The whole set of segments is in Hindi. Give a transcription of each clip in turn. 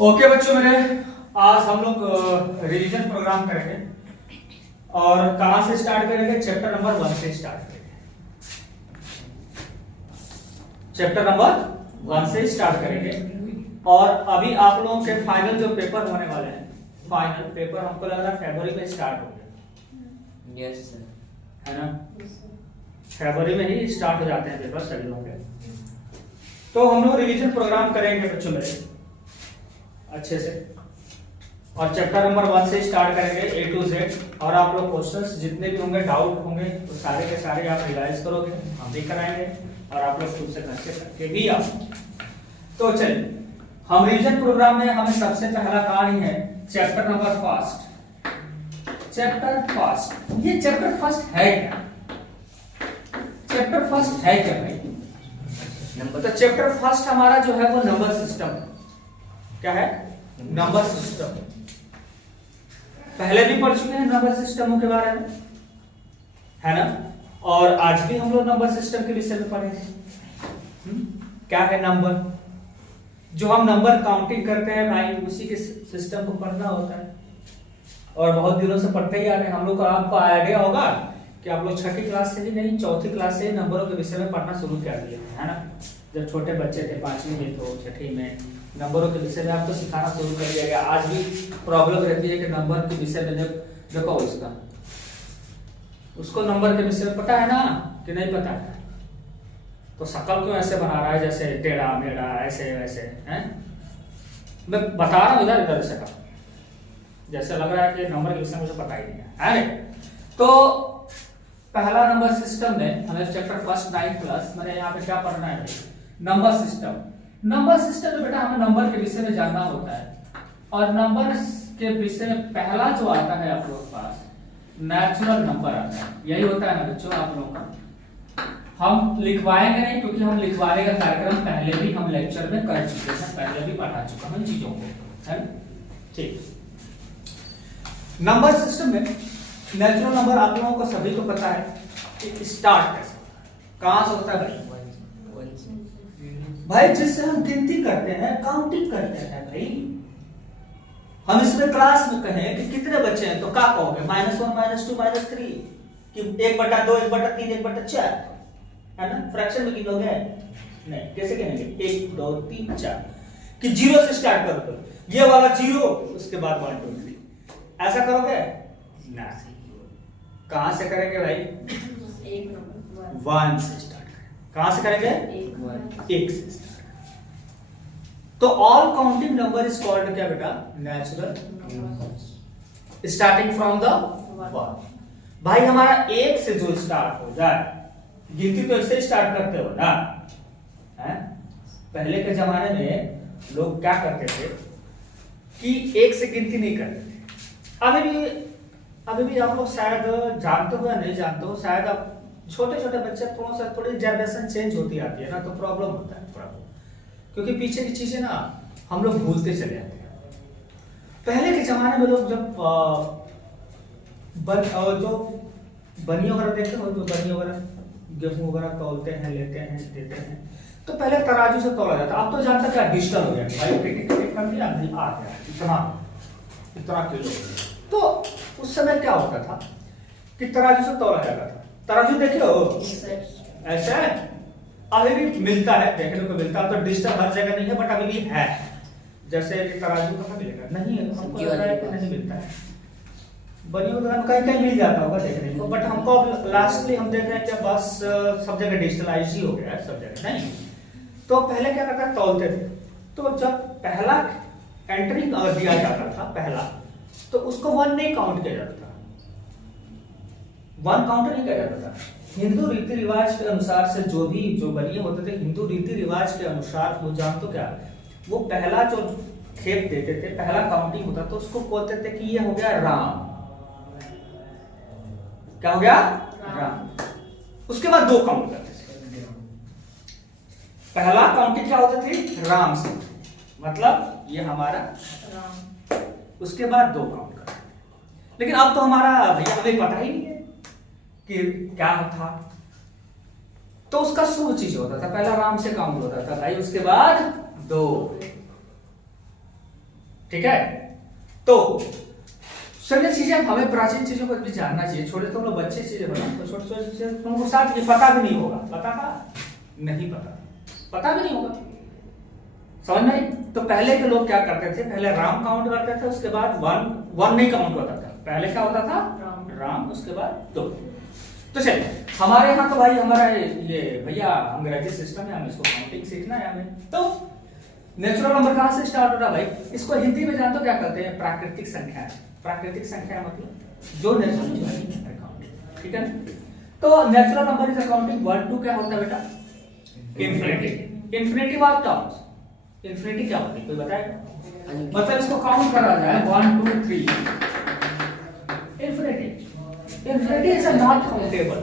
ओके बच्चों मेरे, आज हम लोग रिवीजन प्रोग्राम करेंगे और कहां से स्टार्ट करेंगे? चैप्टर नंबर 1 से स्टार्ट करेंगे। चैप्टर नंबर 1 से स्टार्ट करेंगे और अभी आप लोगों के फाइनल जो पेपर होने वाले हैं, फाइनल पेपर हमको लग रहा है फरवरी में स्टार्ट होंगे। यस सर, है ना? फरवरी में ही स्टार्ट हो जाते हैं पेपर सभी लोगों के। तो हम लोग रिवीजन प्रोग्राम करेंगे बच्चों मेरे अच्छे से, और चैप्टर नंबर 1 से स्टार्ट करेंगे A to Z। और आप लोग क्वेश्चंस जितने भी होंगे, डाउट होंगे, तो सारे के सारे आप रिवाइज करोगे, हम भी कराएंगे और आप लोग खुद से करके करके भी आओ। तो चलिए, हम रिवीजन प्रोग्राम में हमें सबसे पहला कहानी है chapter number first. Chapter first, ये चैप्टर फर्स्ट है क्या? चैप्टर फर्स्ट है क्या भाई? नंबर। तो चैप्टर फर्स्ट हमारा जो है वो नंबर सिस्टम। क्या है? Number system. पहले भी पढ़ चुके हैं नंबर सिस्टमों के बारे में, है ना? और आज भी हम लोग नंबर सिस्टम के विषय में पढ़ेंगे। क्या है नंबर? जो हम नंबर काउंटिंग करते हैं भाई, उसी के सिस्टम को पढ़ना होता है और बहुत दिनों से पढ़ते ही आ रहे हैं हम लोग को। आपको आइडिया होगा कि आप लोग छठी क्लास से ही नहीं, चौथी क्लास से नंबरों के विषय में पढ़ना शुरू कर दिए हैं, है ना? जब छोटे बच्चे थे 5वीं में तो छठी में नंबरों के विषय में आपको सिखाना शुरू कर दिया गया। आज भी प्रॉब्लम रहती है कि नंबर के विषय में देखो उसको नंबर के विषय में पता है ना कि नहीं पता है? तो शकल क्यों ऐसे बना रहा है, जैसे टेढ़ा मेढ़ा ऐसे वैसे हैं? मैं बता रहा हूँ इधर इधर शकल, जैसे लग रहा है कि नंबर के विषय में मुझे पता ही नहीं है। तो पहला नंबर सिस्टम में हमें चैप्टर फर्स्ट 9 क्लास मैंने यहाँ पे क्या पढ़ना है? Number system. नंबर सिस्टम में बेटा हमें नंबर के विषय में जानना होता है, और नंबर के विषय में पहला जो आता है आप लोगों के पास नेचुरल नंबर आता है। यही होता है ना बच्चों आप लोगों का। हम लिखवाएंगे नहीं, क्योंकि हम लिखवाने का कार्यक्रम पहले भी हम लेक्चर में कर चुके हैं, पहले भी पढ़ा चुका हूं चीजों को, है ठीक। नंबर सिस्टम में नेचुरल नंबर आप लोगों को सभी को पता है कि स्टार्ट कैसे होता है, कहां से होता है भाई? भाई जिससे हम गिनती करते हैं, काउंटिंग करते हैं भाई। हम इसमें क्लास में कहें कि कितने बच्चे हैं तो क्या कहोगे? -1 -2 -3, कि 1/2 1/3 1/4, है ना? फ्रैक्शन में गिनोगे? नहीं, कैसे गिनेंगे? 1 2 3 4, कि 0 से स्टार्ट करोगे, ये वाला 0 उसके बाद 1 2 3, ऐसा करोगे ना? कहां से करेंगे भाई? 1 से स्टार्ट करेंगे। कहां से करेंगे? 1 से स्टार्ट। तो all counting number is called क्या बेटा? Natural number, starting from the 1। भाई हमारा 1 से जो स्टार्ट हो जाए, गिनती तो इससे स्टार्ट करते हो ना, है? पहले के जमाने में लोग क्या करते थे कि 1 से गिनती नहीं करते थे। अभी भी आप लोग शायद जानते हो या नहीं जानते हो, शायद आप छोटे छोटे बच्चे थोड़ी जनरेशन चेंज होती आती है ना, तो प्रॉब्लम होता है थोड़ा, क्योंकि पीछे की चीजें ना हम लोग भूलते चले जाते हैं। पहले के जमाने में लोग जब जो बनिया वगैरह देखते हो, जो बनिया वगैरह गेहूं वगैरह तौलते हैं, लेते हैं, देते हैं, तो पहले तराजू से तौला जाता। अब तो जानते क्या डिजिटल हो गया भाई, टिक कर दिया, आ गया इतना किलो। तो उस समय क्या होता था कि तराजू से तौला जाता था। तराजू देखे हो ऐसे? अभी भी मिलता है, देखने को मिलता है, तो डिजिटल हर जगह नहीं है, बट अभी भी है। जैसे तराजू कहाँ मिलेगा? नहीं है, हमको लगता है कि नहीं मिलता है। बनी वगैरह कहीं कहीं मिल जाता होगा देखने को, बट हमको लास्टली हम देख रहे हैं कि बस सब जगह डिजिटलाइज ही हो गया है, सब जगह नहीं। तो पहले क्या करता है? तौलते थे। तो जब पहला एंट्री दिया जाता था पहला, तो उसको 1 नहीं काउंट किया जाता था, 1 काउंट नहीं किया जाता था। हिंदू रीति रिवाज के अनुसार से जो बनिए होते थे, हिंदू रीति रिवाज के अनुसार, वो जानते क्या, वो पहला जो खेप देते थे, पहला काउंटिंग होता तो उसको बोलते थे कि ये हो गया राम। क्या हो गया? राम। उसके बाद 2 काउंट करते थे। पहला काउंटिंग क्या होती थी? राम से, मतलब ये हमारा राम। उसके बाद 2 काउंट करते थे। लेकिन अब तो हमारा भैया हमें पता ही नहीं है कि क्या था। तो उसका शुरू चीज होता था, पहला राम से काउंट होता था भाई, उसके बाद 2, ठीक है, तो सभी चीजें हमें प्राचीन चीजों को भी जानना चाहिए। छोटे तुम लोग बच्चे चीजें बना तो छोटे छोटे चीजें तुमको साथ ये पता भी नहीं होगा, पता था नहीं पता भी नहीं होगा, समझ में। तो पहले के लोग क्या करते थे, पहले राम काउंट करते थे, उसके बाद वन नहीं काउंट होता था। पहले क्या होता था, राम, उसके बाद दो। तो चलिए हमारे यहाँ तो भाई हमारा ये भैया अंग्रेजी सिस्टम है, हम इसको काउंटिंग सीखना है हमें। तो नेचुरल नंबर कहां से स्टार्ट हो रहा भाई, इसको हिंदी में जानते हो क्या कहते हैं, प्राकृतिक संख्या। प्राकृतिक संख्या मतलब जो नेचुरल अकाउंट, ठीक है। तो नेचुरल नंबर इज अकाउंटिंग 1 2 क्या होता है बेटा, infinity. Infinity what terms, infinity क्या होती है कोई बताएगा, मतलब इसको काउंट करा जाए 1 2 3, infinity. Infinity is not countable,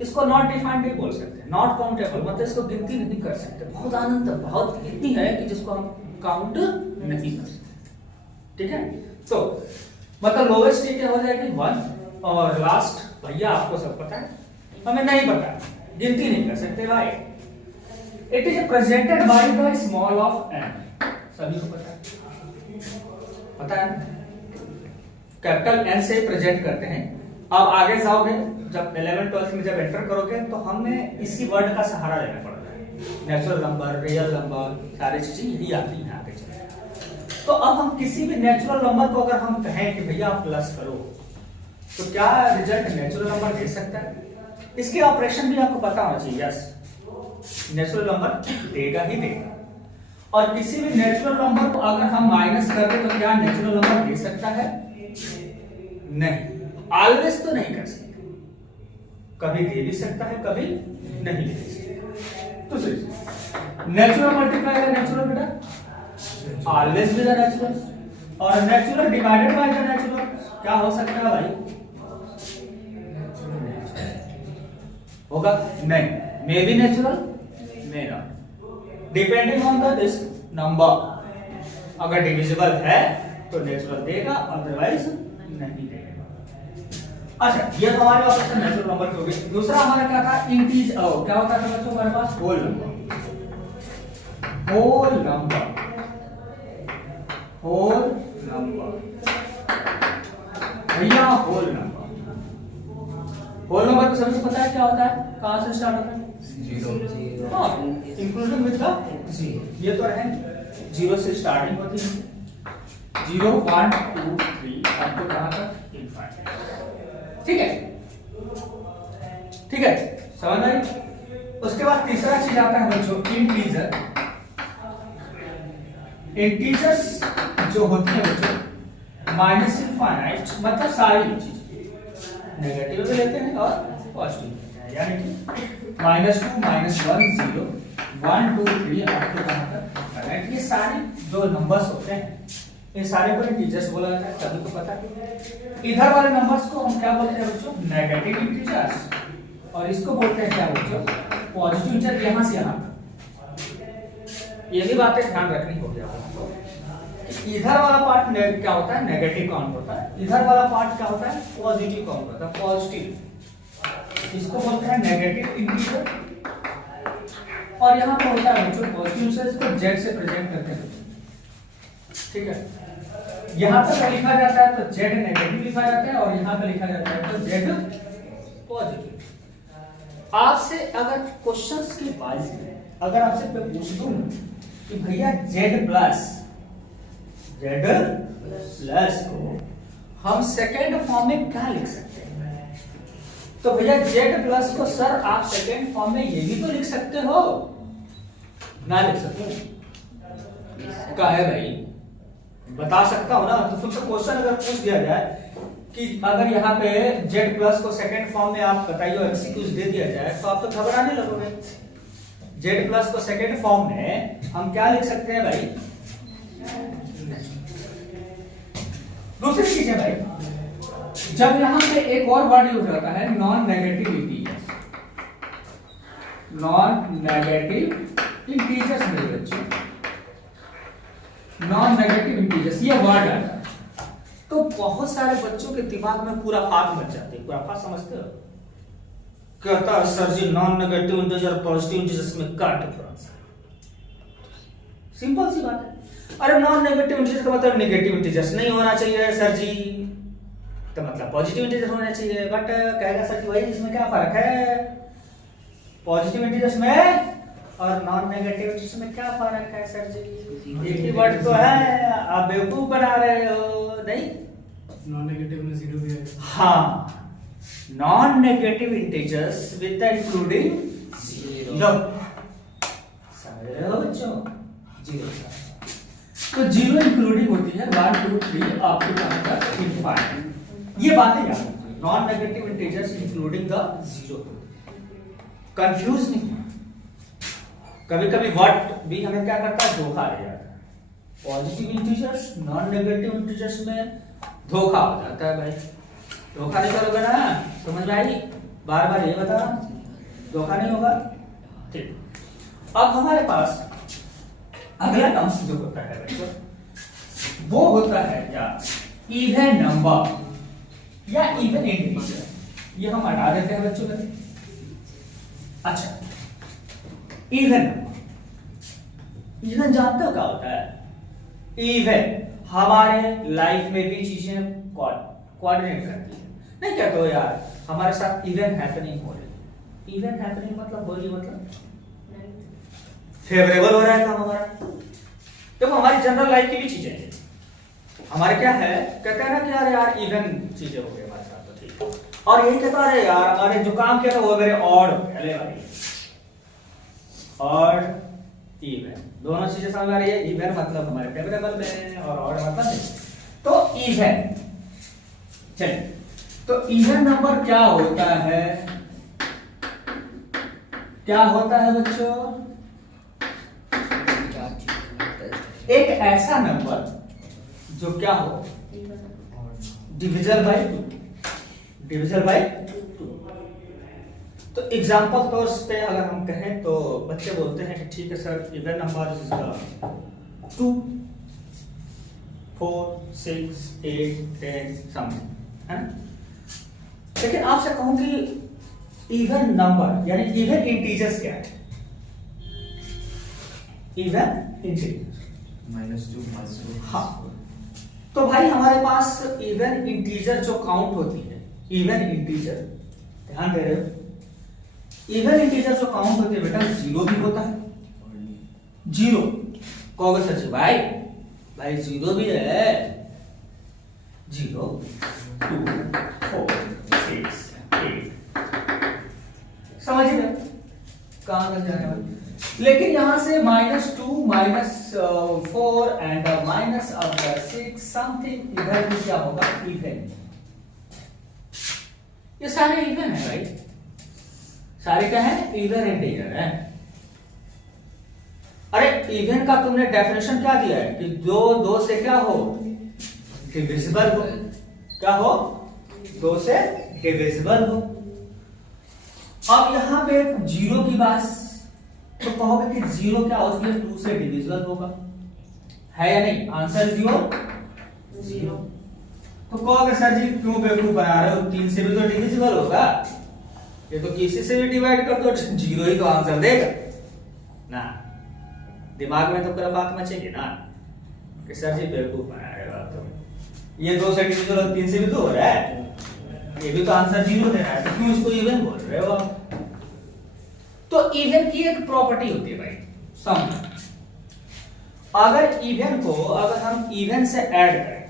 इसको नॉट डिफाइंड भी बोल सकते हैं, नॉट काउंटेबल मतलब इसको गिनती नहीं कर सकते। बहुत अनंत, बहुत इतनी है कि जिसको हम काउंट नहीं कर सकते, ठीक है। तो मतलब लोवेस्ट क्या हो जाएगी 1 और लास्ट भैया आपको सब पता है, हमें नहीं पता, गिनती नहीं कर सकते भाई। It is presented by the small of n, सभी को पता है कैपिटल n से प्रेजेंट करते हैं। अब आगे जाओगे जब 11 12 में जब एंटर करोगे तो हमें इसी वर्ड का सहारा लेना पड़ता है, नेचुरल नंबर, रियल नंबर, सारी चीजें यही आती हैं आगे चल। तो अब हम किसी भी नेचुरल नंबर को अगर हम कहें कि भैया आप प्लस करो तो क्या रिजल्ट नेचुरल नंबर दे सकता है, इसके ऑपरेशन भी आपको पता होना चाहिए। यस, नेचुरल नंबर देगा ही देगा। और किसी भी नेचुरल नंबर को अगर हम माइनस कर दे तो क्या नेचुरल नंबर दे सकता है, नहीं, ऑलवेज तो नहीं कर सकता, कभी दे भी सकता है कभी नहीं दे सकता। तो नेचुरल मल्टीप्लाई बाय नेचुरल बेटा, ऑलवेज विद द नेचुरल, और natural divided by the natural क्या हो सकता है भाई, होगा नहीं, may be natural may not, depending on the this number. अगर डिविजिबल है तो नेचुरल देगा, अदरवाइज नहीं देगा। अच्छा, ये तो हमारे पास नेचुरल नंबर की हो गई। दूसरा हमारा क्या था, इंटीजर। क्या होता था बच्चों हमारे पास, whole number, whole number, whole number भैया, होल नंबर। होल नंबर को सभी को पता है क्या होता है, कहां से स्टार्ट होता है, जीरो, हाँ, इंक्लूडिंग विद द जीरो। ये तो है, जीरो से स्टार्टिंग होती है, 0 1 2 3 आपको कहां तक, इनफाइनाइट, ठीक है, ठीक है, समझ आई। उसके बाद तीसरा चीज आता है बच्चों, इंटीजर। इंटीजर्स जो होती है बच्चों माइनस इनफाइनाइट, मतलब सारी चीज नेगेटिव भी लेते हैं और पॉजिटिव, यानी कि -2 -1 0 1 2 3 आपको कहां तक, राइट। ये सारे जो नंबर्स होते हैं ये सारे को इंटीजर्स बोला जाता है, सभी को पता है। इधर वाले नंबर्स को हम क्या बोलते हैं बच्चों, नेगेटिव इंटीजर्स, और इसको बोलते हैं क्या बच्चों, पॉजिटिव इंटीजर। यहां से यहां ये भी बातें ध्यान रखनी होगी आपको। इधर वाला पार्ट क्या होता है, नेगेटिव काउंट होता है, इधर वाला पार्ट क्या होता है, पॉजिटिव काउंट होता है, पॉजिटिव, इसको बोलते हैं नेगेटिव इंटीजर। और यहां पे होता है बच्चों पॉजिटिव इंटीजर, इसको जेड से प्रेजेंट करते हैं, ठीक है। यहां पर लिखा जाता है तो जेड नेगेटिव लिखा जाता है, और यहां पर लिखा जाता है तो जेड पॉजिटिव। आपसे अगर क्वेश्चंस की बात अगर आपसे पूछ दूं कि भैया जेड प्लस को हम सेकेंड फॉर्म में क्या लिख सकते हैं, तो भैया जेड प्लस को सर आप सेकेंड फॉर्म में ये भी तो लिख सकते हो, ना लिख सकते क्या है भाई, बता सकता हूं ना। तो तुमसे क्वेश्चन अगर पूछ दिया जाए कि अगर यहाँ पे जेड प्लस को सेकेंड फॉर्म में आप बताइए और एमसीक्यूज दे दिया जाए तो आप तो घबराने लगोगे। जेड प्लस को सेकेंड फॉर्म में हम क्या लिख सकते हैं भाई, दूसरी चीज है भाई, जब यहां पे एक और वर्ड यूज होता है non negative integers, non negative integers मेरे बच्चों, नॉन नेगेटिव इंटीजर्स ये वर्ड आता है तो बहुत सारे बच्चों के दिमाग में पूरा फात मच जाती है। पूरा फात समझते हो, कहता है sir ji non negative integer positive integers में क्या डिफरेंस है, सिंपल सी बात है। अरे नॉन नेगेटिव इंटीजर का मतलब नेगेटिव इंटीजर्स नहीं होना चाहिए सर जी, तो मतलब पॉजिटिव इंटीजर होना चाहिए। बट कहेगा सर जी भाई इसमें क्या फर्क है, पॉजिटिव इंटीजर्स में और नॉन नेगेटिव इंटीजर्स में क्या फर्क है सर जी, एक ही वर्ड तो है, आप बेवकूफ बना रहे हो। नहीं, नॉन नेगेटिव में जीरो भी है। हाँ, non negative integers with the including zero, समझ रहे हो बच्चों, जीरो। तो जीरो इंक्लूडिंग होती है 1 2 3 अप टू कहां तक इनफाइनाइट, ये बातें याद रखिए। Non negative integers including the zero, confuse नहीं होना। कभी कभी वर्ड भी हमें क्या करता है, धोखा दे जाता है। Positive integers non negative integers में धोखा हो जाता है भाई, धोखा नहीं करोगे ना, समझ में आई, बार बार ये बता, धोखा नहीं होगा। ठीक, अब हमारे पास अगला टर्म्स जो होता है बच्चों, वो होता है क्या, इवन नंबर या इवन इंटीजर। ये हम हटा देते हैं बच्चों में। अच्छा, इवन नंबर, इवन जानते हो क्या होता है, इवन हमारे लाइफ में भी चीजें कोऑर्डिनेट करती है। नहीं कहते हो यार हमारे साथ इवन हैपनिंग हो रही, इवन हैपनिंग मतलब बोलिए, मतलब फेवरेबल हो रहा है काम हमारा। देखो हमारी जनरल लाइफ की भी चीजें हैं, हमारे क्या है, कहते हैं ना कि यार इवन चीजें हो गई हमारे साथ, तो ठीक है। और यही कहता है यार, अरे जो काम किया था वो मेरे ऑड पहले वाली, और इवन दोनों चीजें समझ आ रही है। इवन मतलब हमारे फेवरेबल में और ऑड मतलब नहीं। तो इवन, चलिए, तो इवन नंबर क्या होता है, क्या होता है बच्चों, एक ऐसा नंबर जो क्या हो, डिविजल बाय 2, डिविजल बाय 2। तो एग्जांपल तौर पे अगर हम कहें तो बच्चे बोलते हैं कि ठीक है sir, even number is 2 4 6 8 10 something, है ना। लेकिन आपसे कहूं कि इवन नंबर यानी इवन इंटीजर्स क्या है, इवन इंटीजर -2 हाँ, तो भाई हमारे पास इवन इंटीजर जो काउंट होती है, इवन इंटीजर, ध्यान दे रहे हो, इवन इंटीजर जो काउंट होती है बेटा, जीरो भी होता है, जीरो कहोगे सच भाई, भाई जीरो भी है, 0 2 4 6 8, समझ रहे कहां तक जाने वाले। लेकिन यहां से -2 -4 एंड -6 समथिंग, इधर भी क्या होगा, इवन। ये सारे इवन है भाई, सारे क्या है, इवन इंटीजर है। अरे इवन का तुमने डेफिनेशन क्या दिया है कि दो से क्या हो, डिविजिबल हो, क्या हो, 2 से डिविजिबल हो। अब यहां पे जीरो की बात, तो कहोगे कि जीरो क्या होती है, 2 से डिविजिबल होगा, है या नहीं, आंसर जीरो। तो कहोगे सर जी क्यों बेवकूफ बना रहे हो, 3 से भी तो डिविजिबल होगा, ये तो किसी से भी डिवाइड कर दो, जीरो ही तो आंसर देगा ना। दिमाग में तो पूरा बात मचेगी ना कि सर जी बेवकूफ बना रहे हो आप, तो ये 2 से डिविजिबल 3 से भी तो हो रहा है, ये भी तो आंसर जीरो दे रहा है, तो क्यों इसको इवन बोल रहे हो आप। तो इवन की एक प्रॉपर्टी होती है भाई, सम। अगर इवन को अगर हम इवन से ऐड करें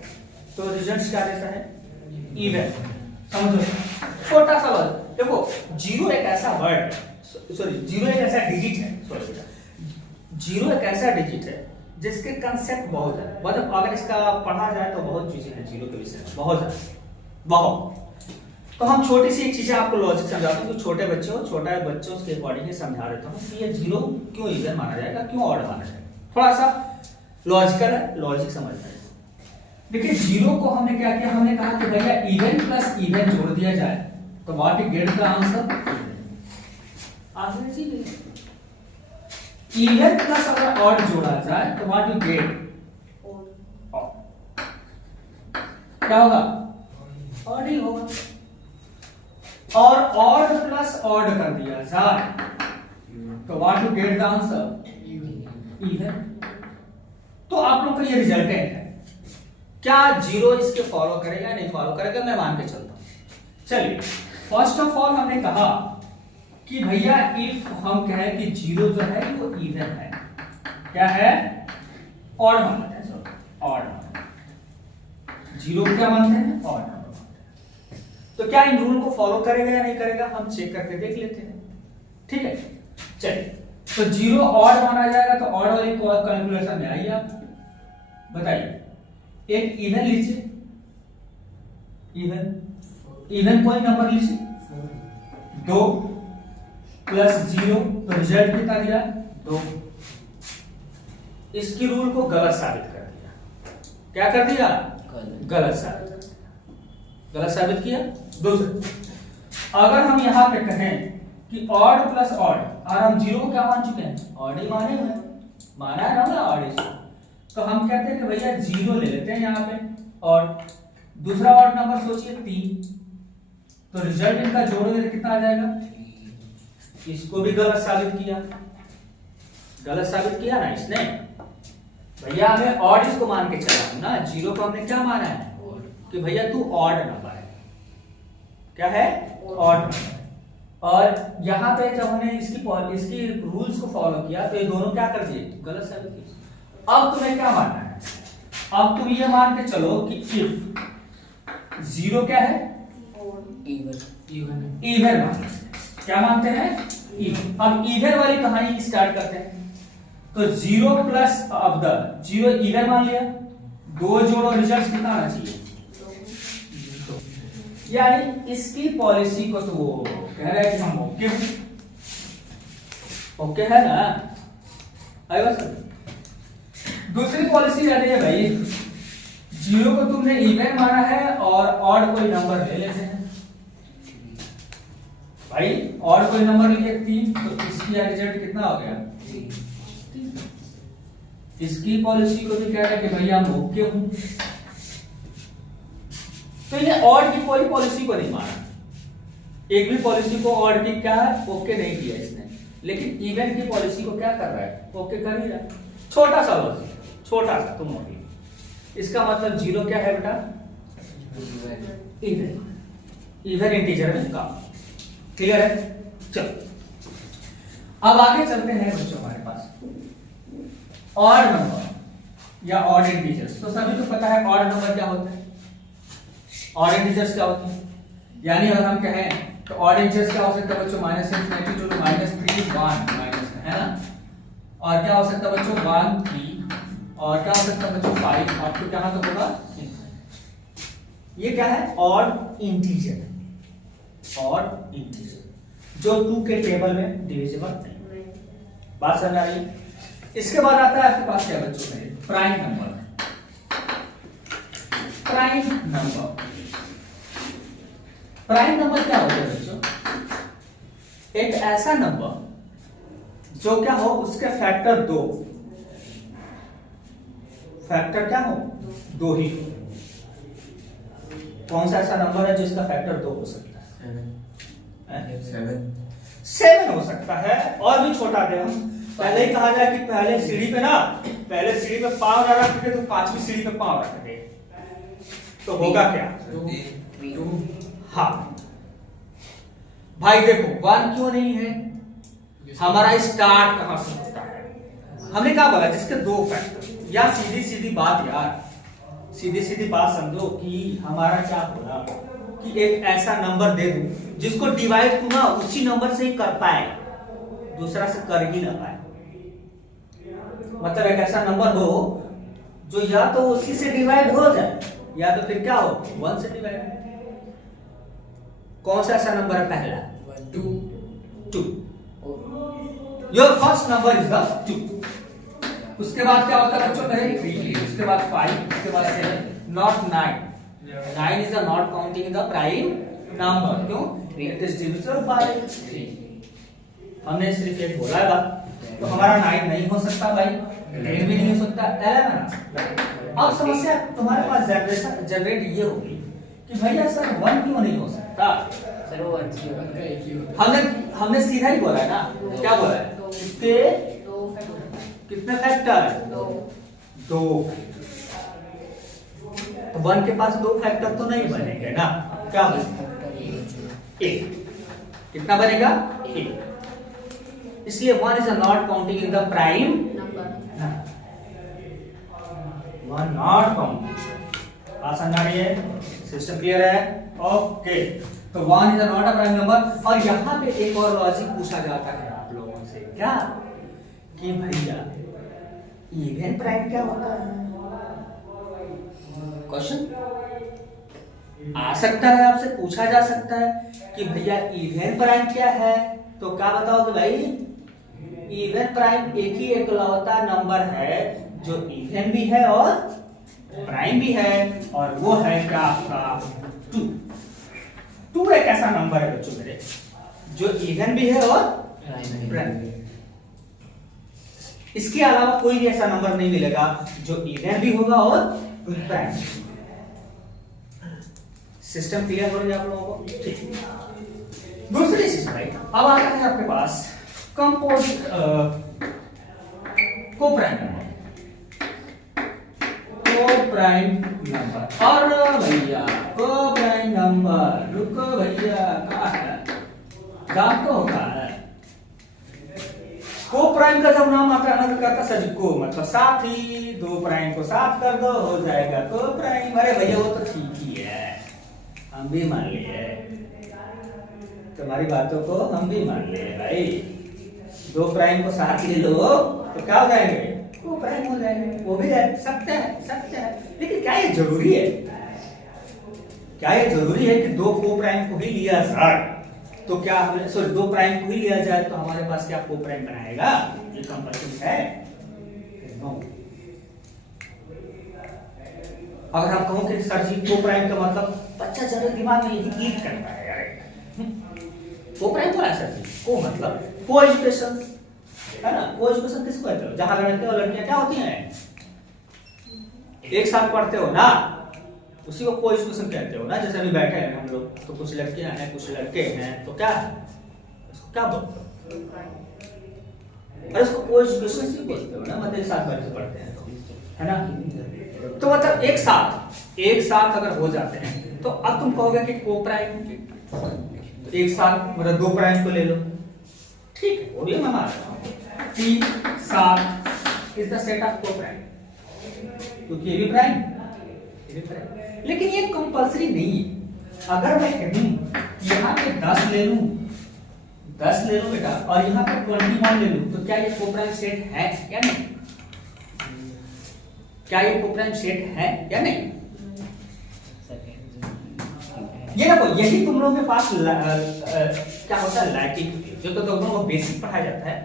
तो रिजल्ट क्या देता है, इवन। समझो, छोटा सा वर्ड, देखो जीरो एक ऐसा वर्ड, सॉरी जीरो एक ऐसा डिजिट है, सॉरी जीरो एक ऐसा डिजिट है जिसके कंसेप्ट बहुत है, मतलब अगर इसका पढ़ा जाए तो बहुत चीजें हैं जीरो के विषय में, बहुत ज्यादा, बहुत। तो हम छोटी सी एक चीज आपको लॉजिक समझाते हैं, छोटे बच्चे हो, छोटा बच्चों के अकॉर्डिंग ही समझा देता हूँ कि ये जीरो क्यों इवन माना जाएगा, क्यों ऑड माना जाएगा, थोड़ा सा लॉजिकल है, लॉजिक समझना है। देखिए जीरो को हमने क्या किया, हमने कहा कि भैया इवन प्लस इवन जोड़ दिया जाए तो what you get the answer, answer easy. Even plus अगर ऑड जोड़ा जाए तो व्हाट यू गेट, क्या होगा, ऑड ही होगा। और ऑड प्लस ऑड कर दिया जाए तो what you get the answer, even. तो आप लोग का ये रिजल्टेंट है। क्या जीरो इसके फॉलो करेगा नहीं फॉलो करेगा, मैं मान के चलता हूं। चलिए फर्स्ट ऑफ ऑल हमने कहा कि भैया इफ हम कहें कि जीरो जो है वो इवन है, क्या है, ऑड मानते हैं, सॉरी ऑड, जीरो क्या मानते हैं, ऑड नंबर मानते हैं। तो क्या इन रूल को फॉलो करेगा या नहीं करेगा, हम चेक करके देख लेते हैं। ठीक है, चलिए तो जीरो ऑड माना जाएगा तो ऑड वाली कैलकुलेशन में आइए आप बताइए। एक इवन लीजिए, इवन कोई नंबर लीजिए, 2 प्लस 0 तो रिजल्ट कितना दिया, 2। इसकी रूल को गलत साबित कर दिया। क्या कर दिया, गलत साबित किया। दूसरा, अगर हम यहां पे कहें कि ऑड प्लस ऑड, और हम जीरो को क्या मान चुके हैं, ऑड ही माने हुए, माना है ना ऑड इसको, तो हम कहते हैं कि भैया जीरो ले लेते हैं यहां पे, और दूसरा ऑड नंबर सोचिए 3, तो रिजल्ट इनका जोड़ोगे तो कितना आ जाएगा, इसको भी गलत साबित किया ना इसने। भैया हमें ऑड इसको मान के चला ना, जीरो को हमने क्या माना है कि भैया तू ऑड नंबर है, क्या है, ऑड नंबर। और यहां पे जब हमने इसकी रूल्स को फॉलो किया तो ये दोनों क्या कर दिए, गलत साबित किए। अब तुम्हें क्या मानना है, अब तुम ये मान के चलो कि इफ जीरो क्या है, इवन मानते हैं, क्या मानते हैं, इवन। अब इवन वाली कहानी स्टार्ट करते हैं। तो जीरो प्लस अब द जीरो इवन मान लिया, 2 जोड़ो रिजल्ट कितना आना चाहिए, यानी इसकी पॉलिसी को तो वो कह रहा है कि हम ओके है ना, आई बात। दूसरी पॉलिसी रहती है भाई, जीरो को तुमने इवन माना है और ऑड कोई नंबर ले लेते हैं भाई, और कोई नंबर लिए 3, तो इसकी रिजल्ट कितना हो गया, 3। इसकी पॉलिसी को भी कह रहा है कि भैया हम ओके हूं, तो इन्हें ऑड की कोई पॉलिसी को नहीं माना, एक भी पॉलिसी को ऑड की क्या है, ओके नहीं किया इसने, लेकिन इवन की पॉलिसी को क्या कर रहा है, ओके कर ही रहा है। छोटा सा लॉजिक, छोटा सा तुम मोटी, इसका मतलब जीरो क्या है बेटा, इवन इंटीजर में का, क्लियर है। चलो अब आगे चलते हैं बच्चों, हमारे पास ऑड नंबर या ऑड इंटीजर्स। तो सभी को पता है ऑड नंबर क्या होता है, ऑड इंटीजर्स क्या होते हैं, यानी अगर हम कहें तो ऑड इंटीजर्स क्या हो सकता है बच्चों, -∞ to -3 1 माइनस है ना, और क्या हो सकता है बच्चों 1 3, और क्या हो सकता है बच्चों 5, आपको क्या तो होगा, ये क्या है, ऑड इंटीजर, ऑड इंटीजर जो 2 के टेबल में डिविजिबल नहीं। बात समझ आ रही है। इसके बाद आता है आपके पास क्या बच्चों में, प्राइम नंबर। प्राइम नंबर क्या होता है बच्चों, एक ऐसा नंबर जो क्या हो, उसके फैक्टर 2, फैक्टर क्या हो, 2 ही। कौन सा ऐसा नंबर है जिसका फैक्टर 2 हो सकता है, 7 हो सकता है, और भी छोटा दे हम पहले ही कहा जाए कि पहले सीढ़ी पे पांव ना रख के तो 5वीं सीढ़ी पे पांव रख दे, तो होगा क्या, 2। हाँ भाई देखो 1 क्यों नहीं है, हमारा स्टार्ट कहां से होता है, हमने कहा बोला जिसके 2 फैक्टर, या सीधी बात यार, सीधी बात समझो कि हमारा क्या होगा कि एक ऐसा नंबर दे दूं जिसको डिवाइड तू ना उसी नंबर से ही कर पाए, दूसरा से कर ही ना पाए। मतलब एक ऐसा नंबर हो जो या तो उसी से डिवाइड हो जाए या तो फिर क्या हो, 1 से डिवाइड। कौन सा ऐसा नंबर है, पहला 2। Your first number is the 2। उसके बाद क्या होता है बच्चों, मेरे 3, उसके बाद 5, उसके बाद 7, not 9। 9 is not counting in the prime number, क्यों, it is divisible by 3। हमने सिर्फ एक बोला है बात, तो हमारा 9 नहीं हो सकता भाई, 10 भी नहीं हो सकता, 11 आ सकता है। अब समस्या तुम्हारे पास जनरेट ये होगी कि भैया सर 1 क्यों नहीं हो सकता, हमने सीधा ही बोला है ना, क्या बोला है, इसके कितने फैक्टर, 2। तो 1 के पास 2 फैक्टर तो नहीं बनेंगे ना, क्या बनेगा? 1। कितना बनेगा? 1। इसलिए 1 is not counting in the prime number. 1 not counting. बात समझ आ रही है? सिस्टम क्लियर है? ओके। तो 1 is not a prime number. और यहाँ पे एक और लॉजिक पूछा जाता है आप लोगों से, क्या कि भैया इवन प्राइम क्या होता है? क्वेश्चन आ सकता है, आपसे पूछा जा सकता है कि भैया इवन प्राइम क्या है। तो क्या बताओगे भाई? इवन प्राइम एक ही एकलौता नंबर है जो इवन भी है और प्राइम भी है, और वो है क्या आपका 2। 2 एक ऐसा नंबर है बच्चों मेरे जो इवन भी है और प्राइम भी है। इसके अलावा कोई भी ऐसा नंबर नहीं मिलेगा जो इवन भी होगा और प्राइम। सिस्टम क्लियर हो रही है आप लोगों को? ठीक। दूसरी चीज भाई, अब आता है आपके पास composite coprime number. Coprime number और भैया कोप्राइम नंबर, रुको भैया कहाँ है? जान तो होगा को प्राइम का जब नाम आता है ना तो कहता सर को मतलब साथ ही, 2 प्राइम को साथ कर दो हो जाएगा को प्राइम। अरे भैया वो तो ठीक ही है, हम भी मान लिए, तुम्हारी बातों को हम भी मान लिए भाई। 2 प्राइम को साथ ले लो तो क्या हो जाएंगे? को प्राइम हो जाएंगे। वो भी है सकता है, लेकिन क्या ये जरूरी है? क्या ये जरूरी है कि 2 को प्राइम को ही लिया जाए? तो क्या हमें सॉरी 2 प्राइम को ही लिया जाए तो हमारे पास क्या को प्राइम बनाएगा? ये कंपल्सरी है? नो। अगर आप कहो कि सर जी को प्राइम का मतलब, बच्चा जरा दिमाग में यही क्लिक करता है यार। को प्राइम क्या है सर जी? को मतलब को एजुकेशन है ना। को एजुकेशन किसको कहते हो? जहां लड़के और लड़कियां क्या होती हैं, एक साथ पढ़ते हो ना, उसी को को एजुकेशन कहते हो ना। जैसे अभी बैठे हैं हम लोग, तो कुछ लड़कियां हैं कुछ लड़के हैं, तो क्या है उसको क्या बोलते हो? अरे उसको को एजुकेशन ही बोलते हो ना, मतलब एक साथ बैठ के पढ़ते हैं है ना। तो मतलब एक साथ अगर हो जाते हैं तो अब तुम कहोगे कि को प्राइम एक साथ मतलब 2 प्राइम को ले लो, ठीक है, वो भी मैं मान रहा हूं। 3 7 इज द सेट ऑफ को प्राइम, क्योंकि ये भी प्राइम। लेकिन ये कंपल्सरी नहीं है। अगर मैं कहूं यहाँ पे 10 ले लूं बेटा, और यहाँ पे 21 ले लूं, तो क्या ये कोप्राइम सेट है या नहीं? क्या ये कोप्राइम सेट है या नहीं? ये देखो, यही तुम लोगों के पास क्या होता है लैकिंग, जो तो तुम लोगों को बेसिक पढ़ाया जाता है।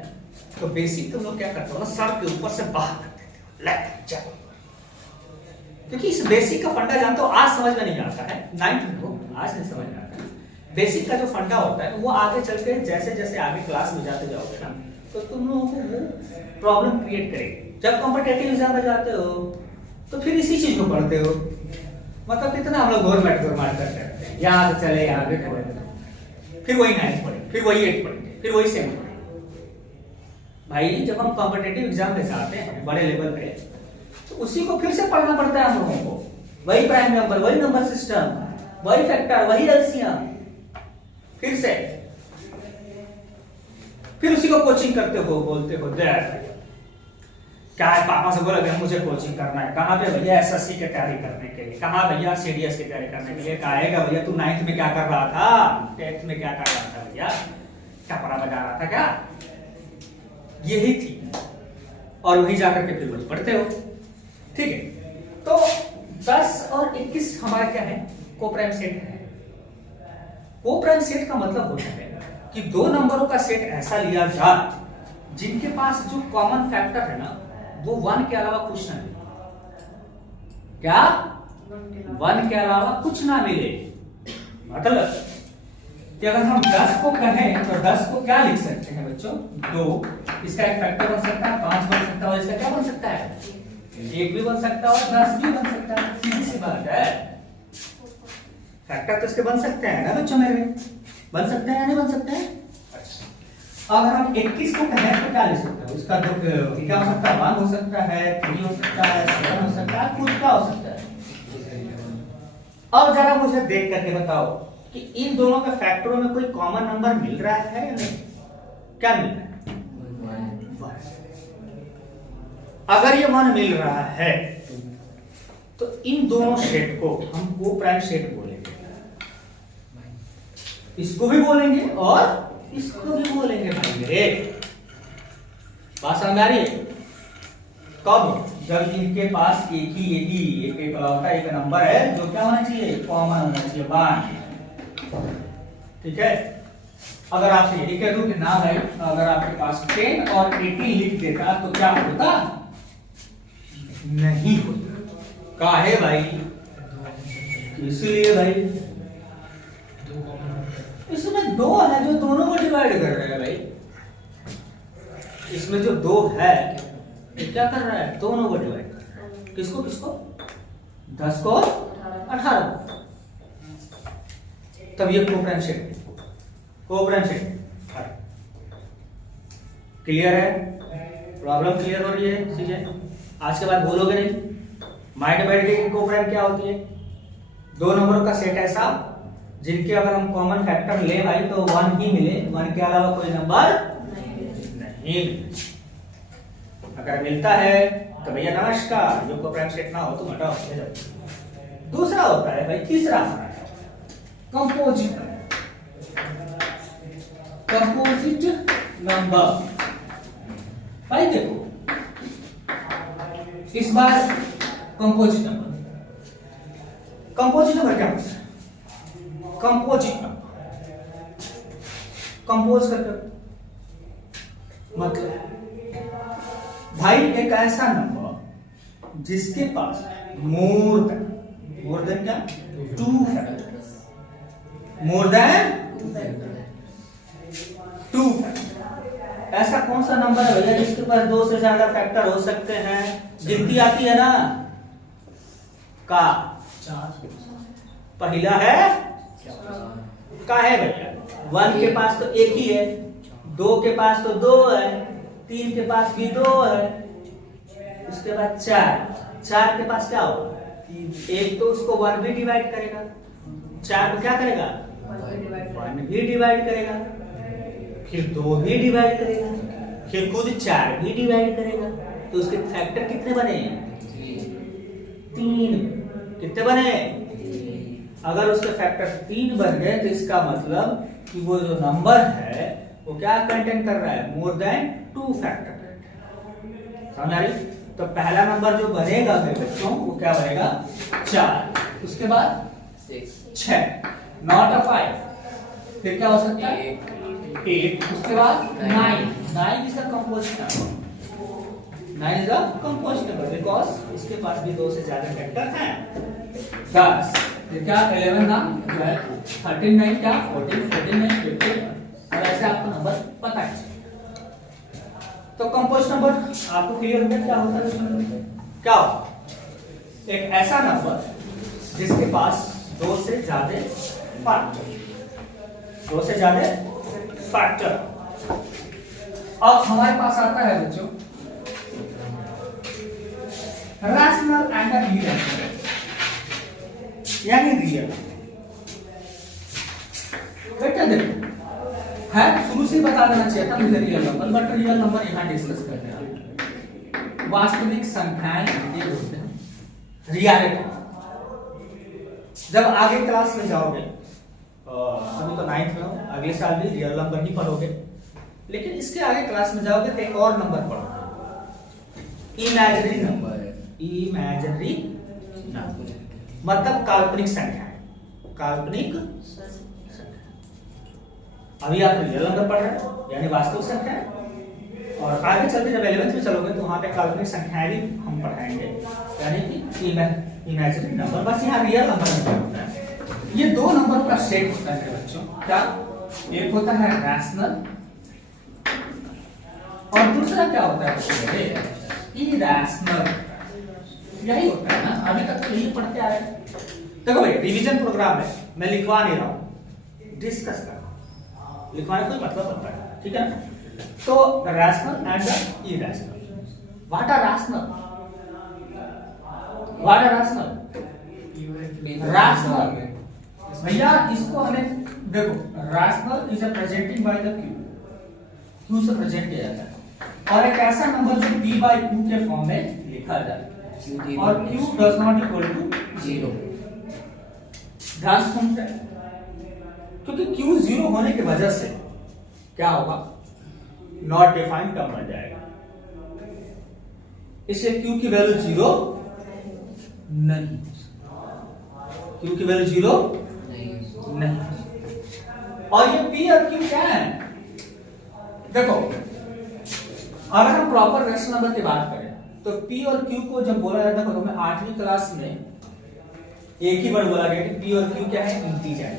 तो बेसिक तुम लोग क्या करते हो ना, सर के ऊपर से बाहर कर देते हो लैकिंग, क्योंकि इस बेसिक का फंडा जानते हो, आज समझ में नहीं आता है, 9th को आज नहीं समझ में आता है। बेसिक का जो फंडा होता है वो आगे चल के जैसे जैसे आगे क्लास में जाते जाओगे ना, तो तुम लोगों को वो प्रॉब्लम क्रिएट करेगी। जब कॉम्पिटिटिव एग्जाम में जाते हो तो फिर इसी चीज को पढ़ते हो, मतलब कितना हम लोग गवर्नमेंट करते हैं, यहाँ से चले यहाँ पे पढ़े, फिर वही 9th पढ़े, फिर वही 8th पढ़े, फिर वही 7th पढ़े। भाई जब हम कॉम्पिटिटिव एग्जाम में जाते हैं बड़े लेवल पे, तो उसी को फिर से पढ़ना पड़ता है हम लोगों को, वही प्राइम नंबर, वही नंबर सिस्टम, वही फैक्टर, वही एलसीएम, फिर उसी को कोचिंग करते हो, बोलते हो क्या है, पापा से बोला मुझे कोचिंग करना है। कहाँ पे भैया? एसएससी की तैयारी करने के लिए। कहाँ भैया? सीडीएस की तैयारी करने के लिए। कहेगा भैया तू 9th में क्या कर रहा था, 10th में क्या कर रहा था भैया, कपड़ा बजा रहा था क्या? यही थी, और वही जाकर के फिर वही पढ़ते हो, ठीक है। तो 10 और 21 हमारा क्या है? कोप्राइम सेट है। कोप्राइम सेट का मतलब होता है कि 2 नंबरों का सेट ऐसा लिया जाए जिनके पास जो कॉमन फैक्टर है ना वो 1 के अलावा कुछ ना मिले। क्या? 1 के अलावा कुछ ना मिले। मतलब कि अगर हम 10 को कहें तो 10 को क्या लिख सकते हैं बच्चों? 2। इसका एक फैक्टर बन सकता है, 5 बन सकता है, और इसका क्या बन सकता है? 1 भी बन सकता है और 10 भी बन सकता है। सीधी सी बात है। फैक्टर तो इसके बन सकते हैं ना बच्चों मेरे, बन सकते हैं या नहीं बन सकते हैं? अच्छा, अगर हम 21 को कहें तो क्या लिख सकते हैं? उसका दो क्या हो सकता है? 1 हो सकता है, 3 हो सकता है, 7 हो सकता है, कुछ क्या हो सकता है? अब जरा मुझे देख करके बताओ कि इन दोनों के फैक्टरों में कोई कॉमन नंबर मिल रहा है या नहीं? क्या मिल रहा है? अगर ये 1 मिल रहा है तो इन दोनों सेट को हम को प्राइम सेट बोलेंगे, इसको भी बोलेंगे और इसको भी बोलेंगे भाई मेरे। बात समझ आ रही है? कब? जब इनके पास एक इकलौता एक नंबर है जो क्या होना चाहिए? कॉमन होना चाहिए, 1। ठीक है। अगर आपसे यही कह दूं कि ना भाई, अगर आपके पास 10 और 80 लिख देता तो क्या होता? नहीं होता। काहे भाई? इसलिए भाई इसमें 2 है जो दोनों को डिवाइड कर रहे हैं भाई। इसमें जो 2 है ये क्या कर रहा है? दोनों को डिवाइड कर रहा है। किसको किसको? 10 को 18। तब ये coprime set, coprime set clear है? प्रॉब्लम क्लियर हो रही है चीजें? आज के बाद बोलोगे नहीं। मैथमेटिक्स कोप्राइम क्या होती है? 2 नंबरों का सेट ऐसा जिनके अगर हम कॉमन फैक्टर ले भाई तो 1 ही मिले, 1 के अलावा कोई नंबर नहीं। अगर मिलता है तो भैया नमस्कार, जो कोप्राइम सेट ना हो तो हटाओ। दूसरा होता है भाई, तीसरा कंपोजिट, कंपोजिट नंबर। भाई देखो इस बार कंपोजिट नंबर क्या होता है? कंपोजिट नंबर कंपोज करके मतलब भाई एक ऐसा नंबर जिसके पास मोर देन क्या? 2 फैक्टर्स, मोर देन 2 फैक्टर। ऐसा कौन सा नंबर है भैया जिसके पास 2 से ज्यादा फैक्टर हो सकते हैं? गिनती आती है ना का? 4। पहला है का है भैया? 1 के पास तो 1 ही है, 2 के पास तो 2 है, 3 के पास भी 2 है, उसके बाद 4 के पास क्या होगा? 1 तो उसको 1 भी डिवाइड करेगा, 4 को क्या करेगा? 1 भी डिवाइड करेगा, फिर 2 भी डिवाइड करेगा, फिर खुद 4 भी डिवाइड करेगा। तो उसके फैक्टर कितने बने? 3। कितने बने? अगर उसके फैक्टर 3 बन गए तो इसका मतलब कि वो जो नंबर है वो क्या कंटेन कर रहा है? More than 2 factor. समझ आ रही? तो पहला नंबर जो बनेगा मेरे बच्चों वो क्या बनेगा? 4। उसके बाद 6, नॉट अ 5। फिर क्या हो सकता है? 8। उसके बाद 9 is a composite number. 9 is a composite number because इसके पास भी 2 से ज्यादा फैक्टर हैं। 10 क्या? 11 ना 12, 13 9 क्या? 14, 14 9 15। और ऐसे आपको नंबर पता है। तो कंपोजिट नंबर आपको क्लियर हो गया क्या होता है? क्या होता? एक ऐसा नंबर जिसके पास 2 से ज्यादा फैक्टर, 2 से ज्यादा फैक्टर। अब हमारे पास आता है बच्चों रैशनल एंड इरैशनल, यानी रियल। बेटा देखो है, शुरू से बता देना चाहिए था मुझे real number, but real number यहाँ डिस्कस करते हैं। वास्तविक संख्याएं ये होते हैं रियलिटी। जब आगे क्लास में जाओगे, अभी तो 9th में हो, अगले साल भी रियल नंबर ही पढ़ोगे, लेकिन इसके आगे क्लास में जाओगे तो एक और नंबर पढ़ोगे, इमेजिनरी नंबर। इमेजिनरी नंबर मतलब काल्पनिक संख्या, काल्पनिक संख्या। अभी आप रियल नंबर पढ़ रहे हैं यानी वास्तविक संख्या, और आगे चलते जब 11th में चलोगे तो वहां पे काल्पनिक संख्याएं भी हम पढ़ाएंगे, यानी कि इमेजिनरी नंबर। बस यहाँ रियल नंबर नहीं होता है। ये 2 नंबरों का सेट होता है बच्चों। क्या? एक होता है रैशनल और दूसरा क्या होता है? इरैशनल। यही होता है ना, अभी तक तो यही पढ़ते आ रहे हैं। देखो भाई रिवीजन प्रोग्राम है, मैं लिखवा नहीं रहा हूं, डिस्कस कर रहा हूं। लिखवाने कोई मतलब बनता है, ठीक है ना? तो rational and the irrational, what are rational, what are rational, rational भैया इसको हमें देखो, rational is presenting by the Q से प्रेजेंट किया जाता है, और एक ऐसा नंबर जो p बाय q के फॉर्म में लिखा जाता है और q does not equal to 0। ध्यान से सुनते हैं, क्योंकि q 0 होने की वजह से क्या होगा, नॉट डिफाइंड टर्म बन जाएगा, इसलिए q की वैल्यू 0 नहीं, q की वैल्यू 0 नहीं। और ये p और q क्या है, देखो अगर हम प्रॉपर रैशनल नंबर की बात करें तो p और q को जब बोला जाता है, तो हमें 8वीं क्लास में एक ही वर्ड बोला गया कि p और q क्या है, इंटीजर,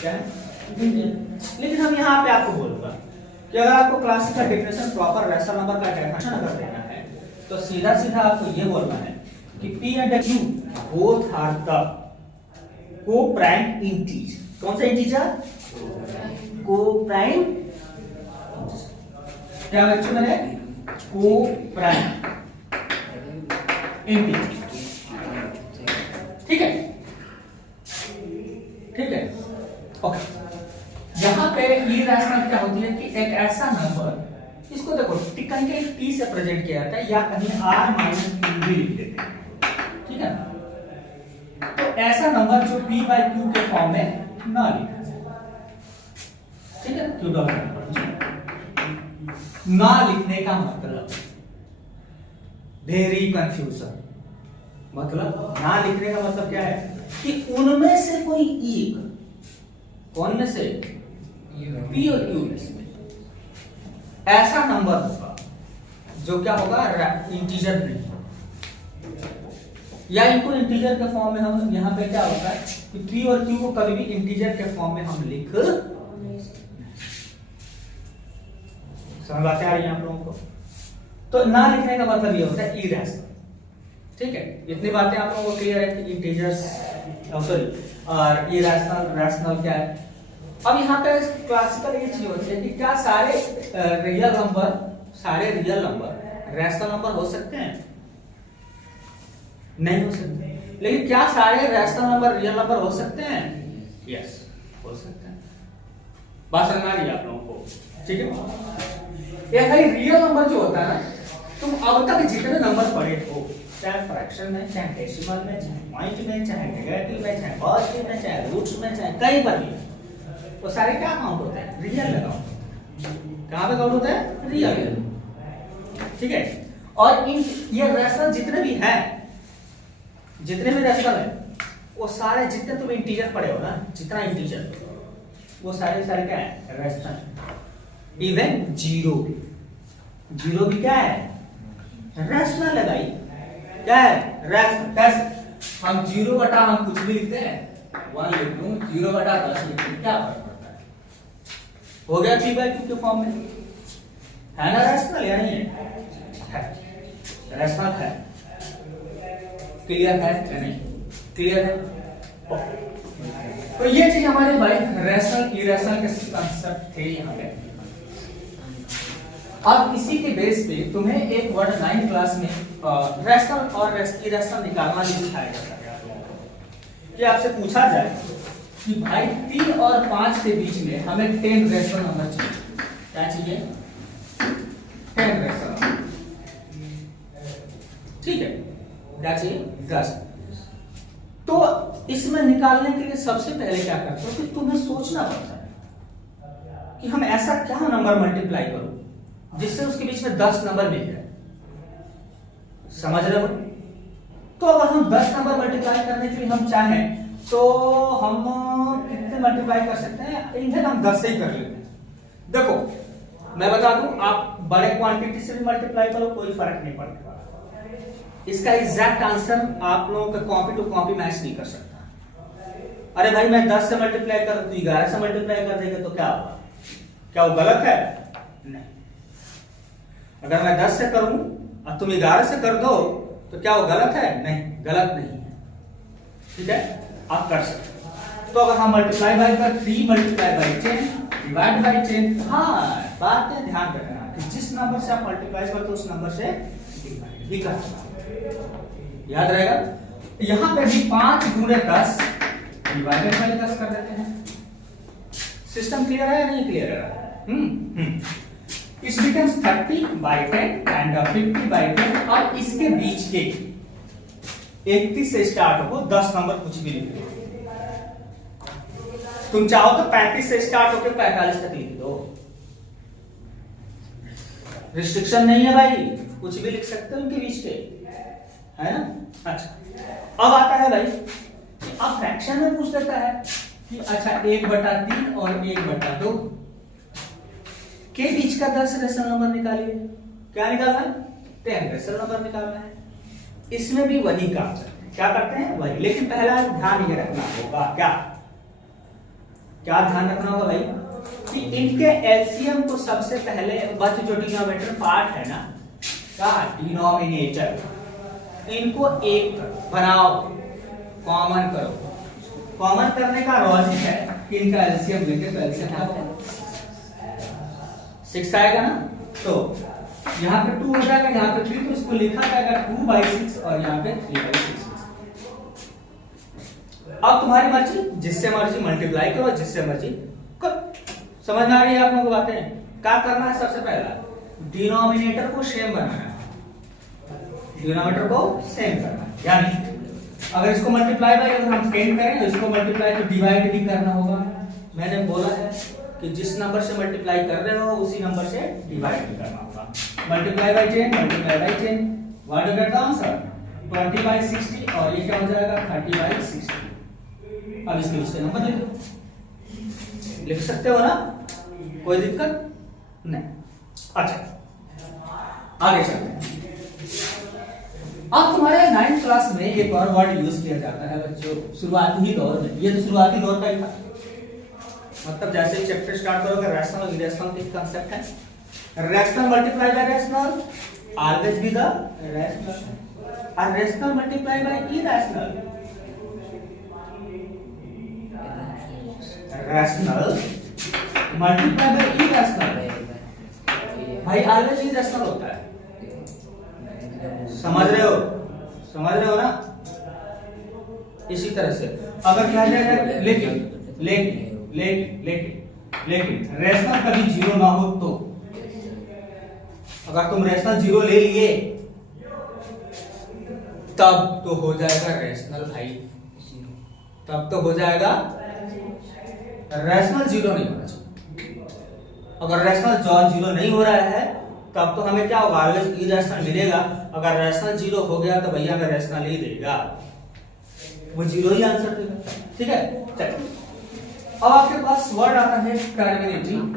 क्या है इंटीजर। लेकिन हम यहाँ पे आपको बोलूंगा कि अगर आपको क्लास का डेफिनेशन प्रॉपर रैशनल नंबर का डेफिनेशन अगर देना है तो सीधा सीधा आपको ये बोलना है कि p and q both are the coprime integer. कौन सा इंटीजर, को प्राइम, क्या बच्चों मैंने को प्राइम इंटीजर, ठीक है, ठीक है, ओके। यहां पे इरेशनल क्या होती है कि एक ऐसा नंबर, इसको देखो कहीं कहीं t से प्रेजेंट किया जाता है या कहीं r माइनस q भी लिख देते हैं, ठीक है। तो ऐसा नंबर जो p बाय q के फॉर्म में ना लिखा जाए, ठीक है, q डॉट ना लिखने का मतलब वेरी कंफ्यूजन, मतलब ना लिखने का मतलब क्या है कि उनमें से कोई एक, कौन में से, p और q में से ऐसा नंबर होगा जो क्या होगा, इंटीजर नहीं, या इनको इंटीजर के फॉर्म में हम यहाँ पे क्या होता है कि p और q को कभी भी इंटीजर के फॉर्म में हम लिख, समझ आते आ रही है आप लोगों को। तो ना लिखने का मतलब ये होता है इरेशनल, ठीक है। इतनी बातें आप लोगों को क्लियर है कि इंटीजर्स सॉरी और इरेशनल रैशनल क्या है। अब यहाँ पे क्लासिकल ये चीज होती है कि क्या सारे रियल नंबर, सारे रियल नंबर रैशनल नंबर हो सकते हैं, नहीं हो सकते, लेकिन क्या सारे रैशनल नंबर रियल नंबर हो सकते हैं, यस हो सकते हैं। बात समझ आ रही है आप लोगों को, ठीक है। ये भाई रियल नंबर जो होता है ना, तुम अब तक जितने नंबर पढ़े हो, चाहे फ्रैक्शन में, चाहे डेसिमल में, चाहे पॉइंट में, चाहे नेगेटिव में, चाहे पॉजिटिव में, चाहे रूट्स में, चाहे कहीं पर भी, वो सारे क्या काउंट होते हैं, रियल में काउंट। कहां पे काउंट होता है, रियल, ठीक है। और इन ये रैशनल जितने भी हैं, जितने भी रैशनल है, वो सारे जितने तुम इंटीजर पढ़े हो ना, जितना इंटीजर, वो सारे सारे क्या है, रैशनल। इवन जीरो भी क्या है, रैशनल है भाई, क्या है, रैशनल। कैसे हम 0 बटा हम कुछ भी लिखते हैं, 1 लिख दूं, 0 बटा 10 लिख दूं, क्या फर्क पड़ता है, हो गया p बाय q के फॉर्म में, है ना रैशनल या नहीं है, रैशनल है, क्लियर है या नहीं, क्लियर है। तो ये चीज हमारे भाई रैशनल इरेशनल के कांसेप्ट थे यहाँ पे। अब इसी के बेस पे तुम्हें एक वर्ड 9 क्लास में रैशनल और इरेशनल निकालना भी सिखाया जाता है कि आपसे पूछा जाए कि भाई 3 और 5 के बीच में हमें 10 रैशनल नंबर चाहिए, क्या चाहिए, 10 रैशनल नंबर, ठीक है, क्या चाहिए, 10। तो इसमें निकालने के लिए सबसे पहले क्या करते हो कि तुम्हें सोचना पड़ता है कि हम ऐसा क्या नंबर मल्टीप्लाई करूं जिससे उसके बीच में 10 नंबर मिल जाए, समझ रहे हो। तो अगर हम 10 नंबर मल्टीप्लाई करने के लिए हम चाहें तो हम कितने मल्टीप्लाई कर सकते हैं, इन्हें हम 10 से ही कर लेते हैं। देखो मैं बता दूं, आप बड़े क्वांटिटी से भी मल्टीप्लाई करो, कोई फर्क नहीं पड़ता, इसका एग्जैक्ट आंसर आप लोगों का कॉपी टू कॉपी मैच नहीं कर सकता। अरे भाई मैं 10 से मल्टीप्लाई कर, तू 11 से मल्टीप्लाई कर देगा तो क्या होगा, क्या वो गलत है, नहीं। अगर मैं 10 से करूं और तुम 11 से कर दो तो क्या वो गलत है, नहीं, गलत नहीं है, ठीक है, आप कर सकते। तो अगर हम मल्टीप्लाई बाय कर 3 मल्टीप्लाई बाय 10 डिवाइड बाय 10, हाँ बात है ध्यान रखना, जिस नंबर से आप मल्टीप्लाई करते हो उस नंबर से डिवाइड भी करना, याद रहेगा। यहां पे भी 5 गुणे 10 डिवाइडेड बाय 10 कर देते हैं। सिस्टम क्लियर है या नहीं क्लियर है? इस बिकम्स 30 बाय 10 एंड 50 बाय 10। और इसके बीच के 31 से स्टार्ट हो 10 नंबर कुछ भी लिख दो। तुम चाहो तो 35 से स्टार्ट होकर 45 तक लिख दो, रिस्ट्रिक्शन नहीं है भाई, कुछ भी लिख सकते हो उनके बीच के, है ना। अच्छा अब आता है भाई, अब फ्रैक्शन में पूछ देता है कि अच्छा 1/3 और 1/2 के बीच का 10 रेशनल नंबर निकालिए। क्या निकालना है? 10 रेशनल नंबर निकालना है। इसमें भी वही काम करते हैं, क्या करते हैं वही, लेकिन पहला ध्यान ये रखना होगा, क्या ध्यान रखना होगा भाई कि इनके एलसीएम को सबसे पहले बच जो डिनोमिनेटर पार्ट है ना, क्या डिनोमिनेटर, इनको एक बनाओ, कॉमन करो। कॉमन करने का लॉजिक है कि इनका एलसीएम लेके तो एलसीएम का 6 आएगा ना, तो यहाँ पे 2 हो जाएगा, यहाँ पे 3, तो इसको लिखा जाएगा 2/6 और यहाँ पे 3/6। अब तुम्हारी मर्जी, जिससे मर्जी मल्टीप्लाई करो, जिससे मर्जी करो। समझ में आ रही है आप लोगों को बातें? क्या करना है? सबसे पहला डिनोमिनेटर को सेम बनाना है, डिनोमिनेटर को सेम करना है। यानी अगर इसको मल्टीप्लाई बाय अगर हम 10 करें तो इसको मल्टीप्लाई तो डिवाइड भी करना होगा। मैंने बोला है कि जिस नंबर से मल्टीप्लाई कर रहे हो उसी नंबर से डिवाइड भी करना होगा। Multiply by 10, multiply by 10, what is the answer? 20/60 और ये क्या हो जाएगा? 30/60। अब इसके बीच के नंबर लिख सकते हो ना, कोई दिक्कत नहीं। अच्छा आगे चलते हैं। अब तुम्हारे 9th क्लास में एक और वर्ड यूज किया जाता है बच्चों, शुरुआती ही दौर में, ये तो शुरुआती दौर का ही था, मतलब जैसे ही चैप्टर स्टार्ट करोगे रैशनल और इरेशनल के कांसेप्ट है। Rational multiply by rational, always be the rational, और rational multiply by irrational, rational multiply by irrational, भाई ऑलवेज इरेशनल होता है। समझ रहे हो ना? इसी तरह से अगर कहा जाएगा लेकिन रैशनल कभी 0 ना हो तो, अगर तुम रैशनल 0 ले लिए तब तो हो जाएगा रैशनल भाई, तब तो हो जाएगा रैशनल 0 नहीं होना चाहिए। अगर रैशनल 0 नहीं हो रहा है तब तो हमें क्या होगा? ऑलवेज इरेशनल मिलेगा। अगर रैशनल 0 हो गया तो भैया हमें रैशनल ही देगा, वो 0 ही आंसर देगा। ठीक है, चलिए अब आपके पास वर्ड आता है टर्मिनेटिंग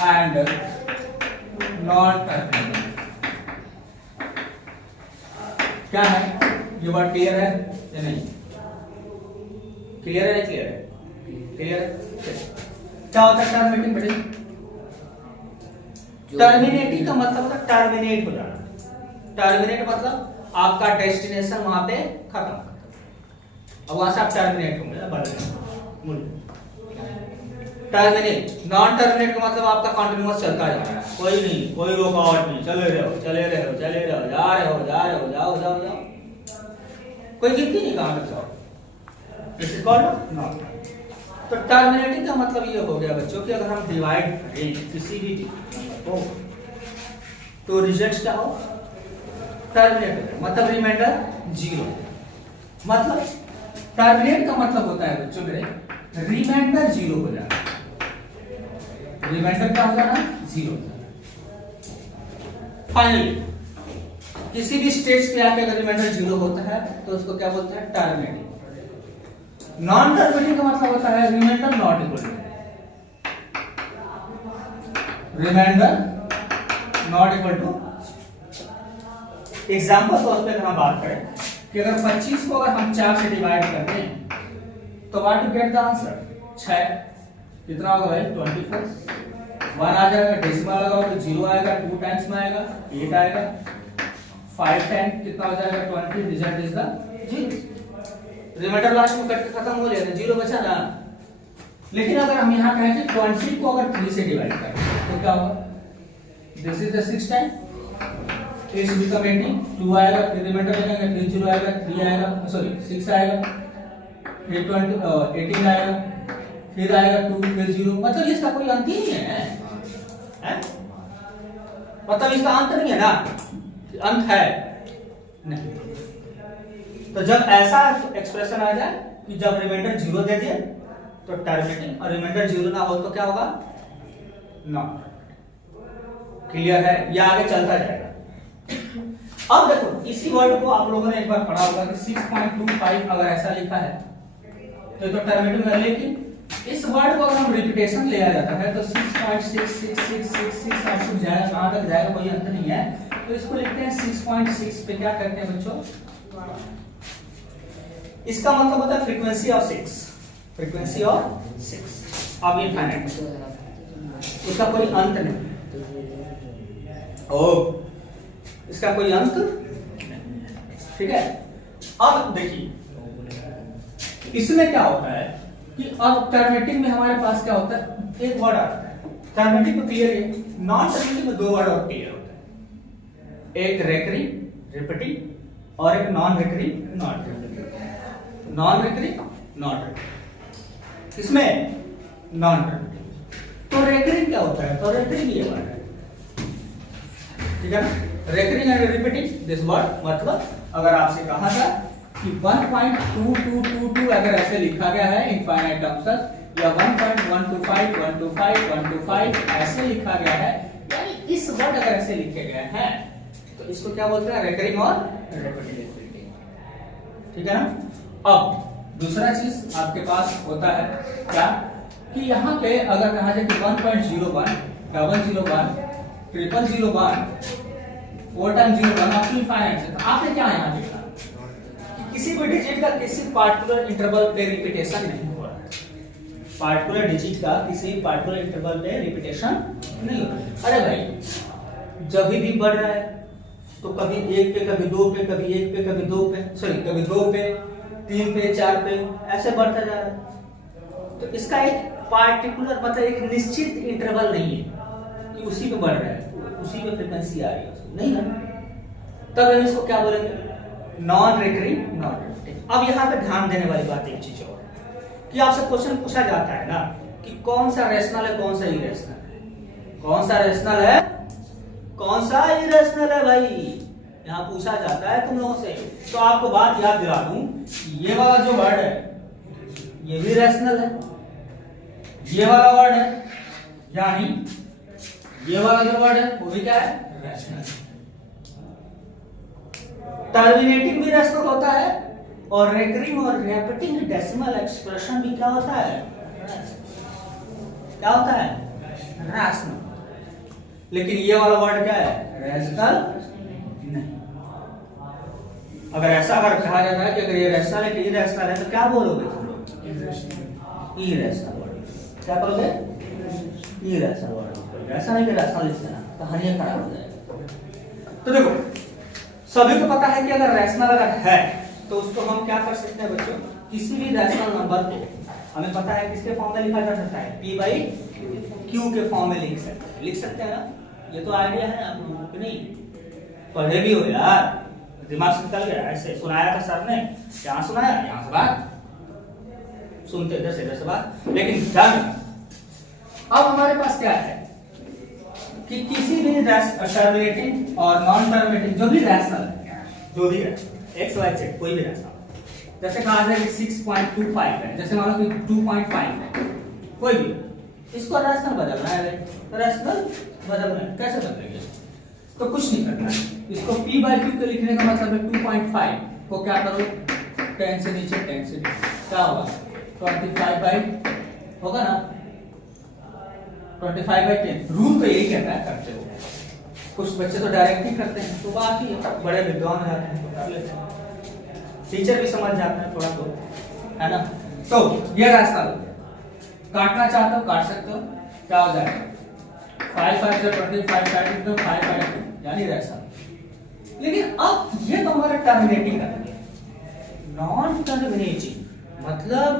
एंड नॉन टर्मिनेटिंग। क्या है ये वर्ड? क्लियर है या नहीं? क्लियर है? क्लियर है? क्लियर है? क्या होता है टर्मिनेटिंग बेटे? टर्मिनेटिंग का मतलब होता है टर्मिनेट हो जाना। टर्मिनेट मतलब आपका डेस्टिनेशन वहां पे खत्म, अब वहां से आप टर्मिनेट होंगे। टर्मिनेट, नॉन टर्मिनेट का मतलब आपका कंटिन्यूअस चलता जा रहा है, कोई नहीं, कोई रुकावट नहीं, चले रहो, जा रहे हो, जाओ, कोई गिनती नहीं कहां तक जाओ। This is called non. तो टर्मिनेटिंग का मतलब ये हो गया बच्चों कि अगर हम डिवाइड करें किसी भी को तो रिजल्ट क्या हो? टर्मिनेट, मतलब रिमाइंडर 0। मतलब टर्मिनेट का मतलब होता है बच्चों मेरे रिमाइंडर 0 हो जाना। रिमाइंडर क्या हो जाना? 0 हो जाना। फाइनली किसी भी स्टेज पे आके अगर रिमाइंडर 0 होता है तो उसको क्या बोलते हैं? टर्मिनेटिंग। नॉन टर्मिनेटिंग का मतलब होता है remainder not equal to, remainder not equal to. Example तौर पे अगर हम बात करें कि अगर 25 को अगर हम 4 से डिवाइड करते हैं तो what you get the answer? 6 कितना होगा भाई? 24। 1 आ जाएगा, डेसिमल लगाओ तो 0 आएगा, 2 टाइम्स में आएगा 8 आएगा, 5 टाइम्स कितना हो जाएगा? 20। Result is the 0। Remainder last में कट के खत्म हो गया, 0 बचा ना, लेकिन अगर हम यहाँ कहें कि 20 को अगर 3 से डिवाइड करें तो क्या होगा? This is the 6 time, 8 become 18, 2 आएगा, फिर रिमाइंडर लगाएंगे, फिर 0 आएगा, 3 आएगा, सॉरी 6 आएगा, फिर 18 आएगा, फिर आएगा 2, फिर 0। मतलब इसका कोई अंत ही नहीं है, मतलब इसका अंत नहीं है ना, अंत है नहीं। तो जब ऐसा एक्सप्रेशन आ जाए कि जब रिमाइंडर 0 दे दिए तो टर्मिनेटिंग, और रिमाइंडर 0 ना हो तो क्या होगा? नॉट। क्लियर है? या आगे चलता जाएगा। अब देखो इसी वर्ड को आप लोगों ने एक बार पढ़ा होगा कि 6.25 अगर ऐसा लिखा है तो टर्मिनेटिंग है, लेकिन इस वर्ड को अगर हम रिपीटेशन ले आ जाता है तो 6.66666 जाएगा, कहां तक जाएगा कोई अंत नहीं है। तो इसको लिखते हैं 6.6 पे क्या करते हैं बच्चों? इसका मतलब होता है फ्रीक्वेंसी ऑफ 6, फ्रीक्वेंसी ऑफ 6 अब इनफाइनाइट, इसका कोई अंत नहीं। ओ इसका कोई अंत नहीं, ठीक है। अब देखिए इसमें क्या होता है कि अब टर्मिनेटिंग में हमारे पास क्या होता है, एक वर्ड आता है टर्मिनेटिंग में क्लियर है, नॉन टर्मिनेटिंग में 2 वर्ड और क्लियर होता है, एक रेकरिंग रिपीटिंग और एक non recurring not repeating. Non recurring not repeating, इसमें नॉन रिपीटिंग। तो रेकरिंग क्या होता है? तो रेकरिंग ये वर्ड है, ठीक है ना, recurring and repeating this word. मतलब अगर आपसे कहा था कि 1.2222 अगर ऐसे लिखा गया है इनफाइनाइट टर्म्स तक, या 1.125 125 125 ऐसे लिखा गया है, यानी इस वर्ड अगर ऐसे लिखे गए हैं तो इसको क्या बोलते हैं? रेकरिंग और रिपीटिंग, ठीक है ना। अब दूसरा चीज आपके पास होता है क्या कि यहाँ पे अगर कहा जाए कि 1.01 001 001 4 टाइम 01 अप टू इनफाइनाइट, तो आपने क्या यहाँ लिखा कि किसी भी डिजिट का किसी पार्टिकुलर इंटरवल पे रिपीटेशन नहीं हो रहा है, पार्टिकुलर डिजिट का किसी पार्टिकुलर इंटरवल पे रिपीटेशन नहीं हो रहा है। अरे भाई जब भी बढ़ रहा है तो कभी 1 पे, कभी 2 पे, कभी 1 पे, कभी 2 पे, सॉरी कभी 2 पे, 3 पे, 4 पे, ऐसे बढ़ता जा रहा है। तो इसका एक पार्टिकुलर मतलब एक निश्चित इंटरवल नहीं है कि उसी पे बढ़ रहा है, उसी पे फ्रीक्वेंसी आ रही है, नहीं ना। तब हम इसको क्या बोलेंगे? Non recurring non repeating. अब यहाँ पे ध्यान देने वाली बात एक चीज और कि आपसे क्वेश्चन पूछा जाता है ना कि कौन सा रैशनल है, कौन सा इरेशनल है, कौन सा रैशनल है, कौन सा इरेशनल है भाई, यहाँ पूछा जाता है तुम लोगों से। तो आपको बात याद दिला दूं, ये वाला जो वर्ड है ये भी रैशनल है, ये वाला वर्ड है, यानी ये वाला जो वर्ड है वो भी क्या है? रैशनल। टर्मिनेटिंग भी रैशनल होता है और रेकरिंग और रिपीटिंग डेसिमल एक्सप्रेशन भी क्या होता है? क्या होता है? रैशनल। लेकिन ये वाला वर्ड क्या है? रैशनल नहीं। अगर ऐसा अगर कहा जाता है कि अगर ये रैशनल है कि इरैशनल है तो क्या बोलोगे तुम लोग? Irrational word. क्या बोलोगे? Irrational word. ऐसा नहीं कि रैशनल लिख देना, कहानी खराब हो जाएगी। तो देखो सभी को पता है कि अगर रैशनल अगर है तो उसको हम क्या कर सकते हैं बच्चों? किसी भी रैशनल नंबर को हमें पता है किसके फॉर्म में लिखा जा सकता है? P/Q के फॉर्म में लिख सकते हैं ना। ये तो आइडिया है आप लोगों को, नहीं पढ़े भी हो यार, दिमाग से निकल गया। ऐसे सुनाया था सर ने, यहाँ सुनाया, यहाँ से बात सुनते इधर से बात। लेकिन ध्यान अब हमारे पास क्या है कि किसी भी टर्मिनेटिंग और नॉन टर्मिनेटिंग जो भी रैशनल है, जो भी है एक्स वाई जेड कोई भी रैशनल, जैसे कहा जाए कि 6.25 है, जैसे मान लो कि 2.5 है, कोई भी इसको रैशनल बदलना है, रैशनल बदलना है, कैसे बदलेंगे? तो कुछ नहीं करना है, इसको P/Q के लिखने का मतलब है 2.5 को क्या करो 10 से नीचे 10 से क्या होगा 25/, होगा ना 25/10। रूल तो यही कहता है, करते हो। कुछ बच्चे तो डायरेक्ट ही करते हैं, तो बाकी बड़े विद्वान हो जाते हैं तो कर लेते हैं, टीचर भी समझ जाते हैं थोड़ा तो, है ना। तो ये रास्ता काटना चाहते हो काट सकते हो, क्या हो जाएगा 5/5 से 25 तो 5/5 यानी रास्ता। लेकिन अब ये तो हमारा टर्मिनेटिंग है, नॉन टर्मिनेटिंग मतलब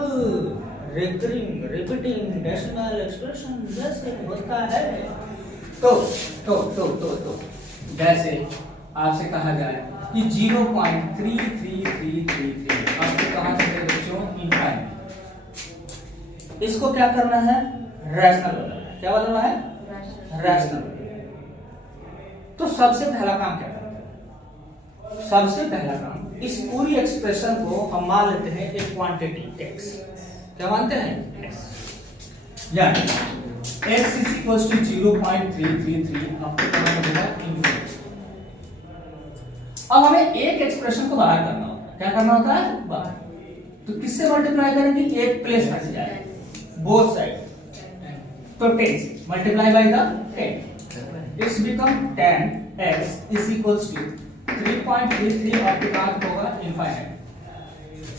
रिकरिंग रिपीटिंग डेसिमल एक्सप्रेशन जैसे होता है। तो जैसे आपसे कहा जाए कि 0.33333 आपको कहा जाए बच्चों इनफाइनाइट, इसको क्या करना है, रैशनल बनाना है। क्या बनाना है, रैशनल। तो सबसे पहला काम क्या करते हैं, सबसे पहला काम इस पूरी एक्सप्रेशन को हम मान लेते हैं एक क्वांटिटी x। क्या मानते हैं, x, यानी x is equals to 0.333 आपको करना होगा इनफिनिटी। अब हमें एक एक्सप्रेशन को बाहर करना होता है। क्या करना होता है, बाहर। तो किससे मल्टीप्लाई करेंगे, एक प्लेस हट जाए बोथ साइड, तो 10 multiply by the 10, it's become 10x is equals to 3.33 आपके पास होगा इनफाइनाइट।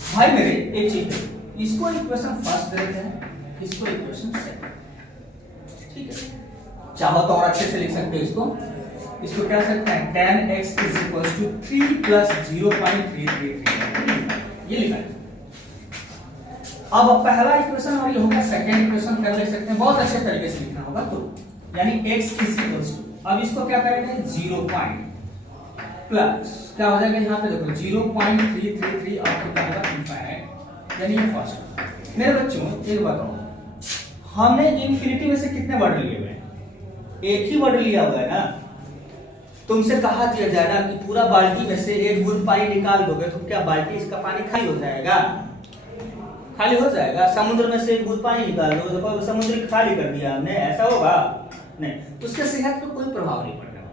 भाई मेरे एक चीज, इसको इक्वेशन फर्स्ट दे देते हैं, इसको इक्वेशन सेकंड, ठीक है। चाहो तो और अच्छे से लिख सकते हो इसको क्या सकते हैं, 10x is equals to 3 plus 0.333 ये लिखा है। अब पहला इक्वेशन और ये होगा सेकंड इक्वेशन कर ले सकते हैं, बहुत अच्छे तरीके से लिखना होगा। तो यानी x is equals to, अब इसको क्या करेंगे, 0 पॉइंट प्लस क्या हो जाएगा, यहाँ पे देखो 0.333 आपको क्या होगा इनफाइनाइट, यानी ये फर्स्ट। मेरे बच्चों एक बताओ, हमने इनफिनिटी में से कितने वर्ड लिए हुए हैं, एक ही वर्ड लिया हुआ है ना। तुमसे कहा दिया जाए ना कि पूरा बाल्टी में से एक बूंद पानी निकाल दोगे तो क्या बाल्टी इसका पानी खाली हो जाएगा, खाली हो जाएगा। समुद्र में से एक बूंद पानी निकाल दोगे तो समुद्र खाली कर दिया हमने, ऐसा होगा नहीं। उसके सेहत पे कोई प्रभाव नहीं पड़ने वाला।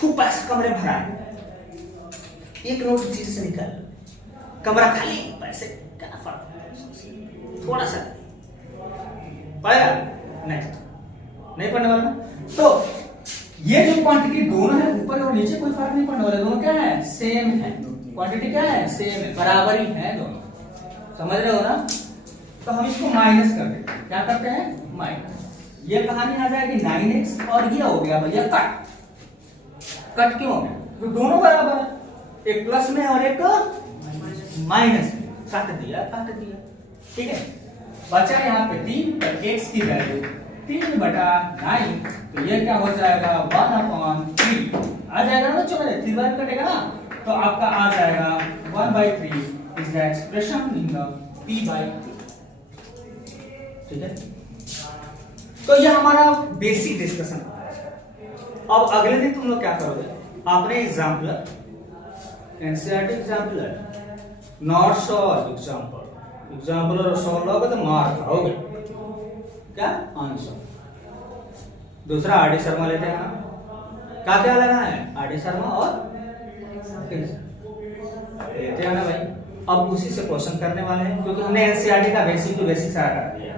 खूब पैसा कमरे भरा है, एक नोट चीज से निकाल, कमरा खाली, पैसे क्या फर्क, थोड़ा सा पड़ेगा, नहीं पड़ने वाला। तो ये जो क्वांटिटी दोनों है ऊपर और नीचे, कोई फर्क नहीं पड़ने वाला, दोनों क्या है, सेम है। क्वांटिटी क्या है, सेम है, बराबर ही है दोनों, समझ रहे हो ना। तो हम इसको माइनस कर देते हैं, क्या करते हैं, माइनस। ये कहानी आ जाएगी 9x और ये हो गया भैया कट। कट क्यों हो गया, तो दोनों बराबर है, एक प्लस में और एक माइनस में, काट दिया, ठीक है। बचा यहाँ पे 3, तो x की वैल्यू 3/9, तो ये क्या हो जाएगा 1/3 आ जाएगा ना बच्चों, मेरे 3 बार कटेगा ना, तो आपका आ जाएगा 1/3 is the expression in the p/3, ठीक है। तो ये हमारा बेसिक डिस्कशन। अब अगले दिन तुम लोग क्या करोगे, आपने exemplar, NCERT exemplar, not solve exemplar और सॉल्व लोगे तो मार खाओगे, क्या आंसर। दूसरा आर डी शर्मा लेते हैं, क्या क्या लेना है, आर डी शर्मा और लेते हैं ना भाई। अब उसी से क्वेश्चन करने वाले हैं, क्योंकि हमने एनसीईआरटी का बेसिक टू बेसिक सारा कर दिया।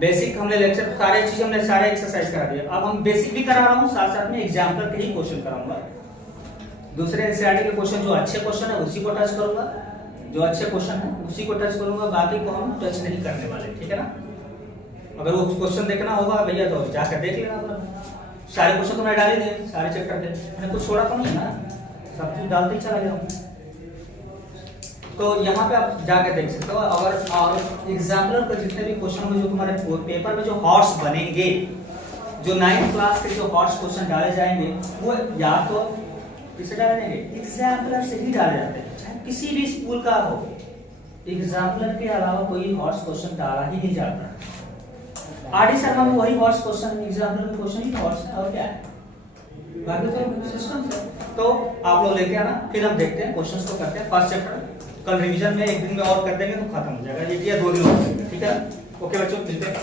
बेसिक हमने लेक्चर सारे चीज हमने सारे एक्सरसाइज करा दिया। अब हम बेसिक भी करा रहा हूँ, साथ साथ में एग्जाम्पल के ही क्वेश्चन कराऊंगा। दूसरे एनसीईआरटी के क्वेश्चन जो अच्छे क्वेश्चन है उसी को टच करूंगा, जो अच्छे क्वेश्चन है उसी को टच करूंगा, बाकी को हम टच नहीं करने वाले, ठीक है ना। अगर वो क्वेश्चन देखना होगा भैया तो जाकर देख लेना अपना, सारे क्वेश्चन तो मैं डाल ही दिए, सारे चैप्टर के, मैंने कुछ छोड़ा तो नहीं है ना, सब चीज डालते ही चला गया हूँ। तो यहाँ पे आप जाकर देख सकते हो। अगर और एग्जाम्पलर के जितने भी क्वेश्चन होंगे जो तुम्हारे पेपर में जो हॉट्स बनेंगे, जो 9th क्लास के जो हॉट्स क्वेश्चन डाले जाएंगे, वो या तो किसे डाले जाएंगे, एग्जाम्पलर से ही डाले जाते हैं, चाहे किसी भी स्कूल का हो, एग्जाम्पलर के अलावा कोई हॉट्स क्वेश्चन डाला ही नहीं जाता। आर डी शर्मा में वही हॉट्स क्वेश्चन, एग्जाम्पलर क्वेश्चन ही हॉट्स है, और क्या है, बाकी तो सिस्टम है। तो आप लोग लेके आना, फिर हम देखते हैं क्वेश्चंस को करते हैं फर्स्ट चैप्टर। कल रिवीजन में एक दिन में और कर देंगे तो खत्म हो जाएगा, ये 2 दिन हो जाएगा, ठीक है। ओके बच्चों, मिलते हैं।